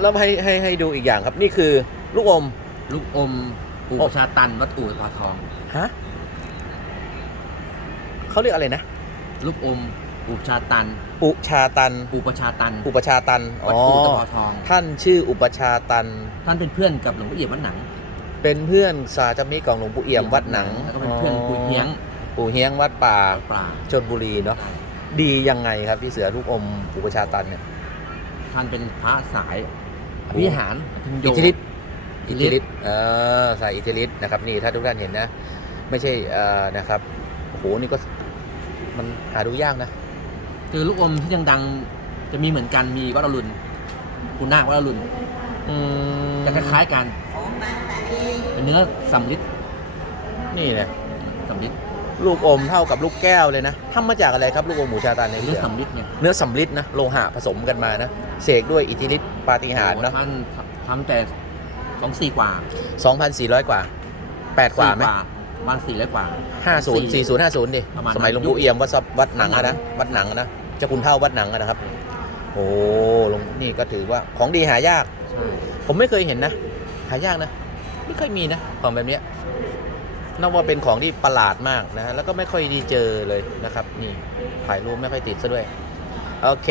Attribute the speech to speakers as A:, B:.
A: แล้วให้ให้ให้ดูอีกอย่างครับนี่คือลูกอม
B: ลูกอมปู่
A: โอ้
B: ประชาตันวัดอู่ปลาทอง
A: ฮะเขาเรียกอะไรนะ
B: ลูกอมปู่ประชาตัน
A: อุชาตัน
B: ปู่ประชาตัน
A: อุปชาตันอ๋
B: วั
A: อ
B: ดอู่ตะปาทอง
A: ท่านชื่ออุปชาตัน
B: ท่านเป็นเพื่อนกับหลวงพ่อเอี่ยมวัดหนัง
A: เป็นเพื่อนสาจามิของหลวงปู่เอี่ยมวัดหนัง
B: แล้วก็เป็นเพื่อนปู่เฮียง
A: ปู่เฮียงวัดป่า
B: วัดปลา
A: ชนบุรีเนาะ ดียังไงครับพี่เสือลูกอมอุปชาตันเนี่ย
B: ท่านเป็นพระสาย อภิหารพิญโย
A: อิทธิฤทธิ์
B: อิ
A: อิ
B: ท
A: ท
B: ธิ
A: ธิ
B: ฤ
A: ฤ
B: ท
A: ท
B: ธิ์
A: ธิ์เออสายอิทธิฤทธิ์นะครับนี่ถ้าทุกท่านเห็นนะ ไม่ใช่เอ่อนะครับโอ้โหนี่ก็มันหาดูยากนะ
B: คือลูกอมที่ดังๆจะมีเหมือนกันมีวัดอรุณคุณนาควัดอรุณ
A: อืม
B: จะคล้ายๆกันเป็นเนื้อสำลิด
A: นี่เนี่ย
B: สำลิด
A: ลูกอมเท่ากับลูกแก้วเลยนะทำมาจากอะไรครับลูกอมหมูชาตันเนี่ยพี่
B: เนื้อ
A: เสือ
B: สำลิดเนี่ย
A: เนื้อสำลิดนะโลหะผสมกันมานะเสกด้วยอิทธิฤทธิ์ปาฏิหาริย์เนาะ
B: ท่านทำแต่สองสี่กว่า
A: 2,400 กว่า 8 กว่าไหม
B: สี่ประมาณสี่ร้อยกว่า
A: 50 40 50ดิ
B: ประมาณ
A: สมัยหลวงปู่
B: ยุค
A: เอี่ยมวัดซับวัดหนังอะ
B: วัดหนั
A: นะ
B: ง
A: วัดหนังอะนะเจ้าคุณเท่าวัดหนังอะนะครับ โอ้หลวงนี่ก็ถือว่าของดีหายาก
B: ใช่
A: ผมไม่เคยเห็นนะ หายากนะ ไม่ค่อยมีนะของแบบเนี้ย นับว่าเป็นของที่ประหลาดมากนะฮะแล้วก็ไม่ค่อยดีเจอเลยนะครับ นี่ถ่ายรูปไม่ค่อยติดซะด้วย โอเค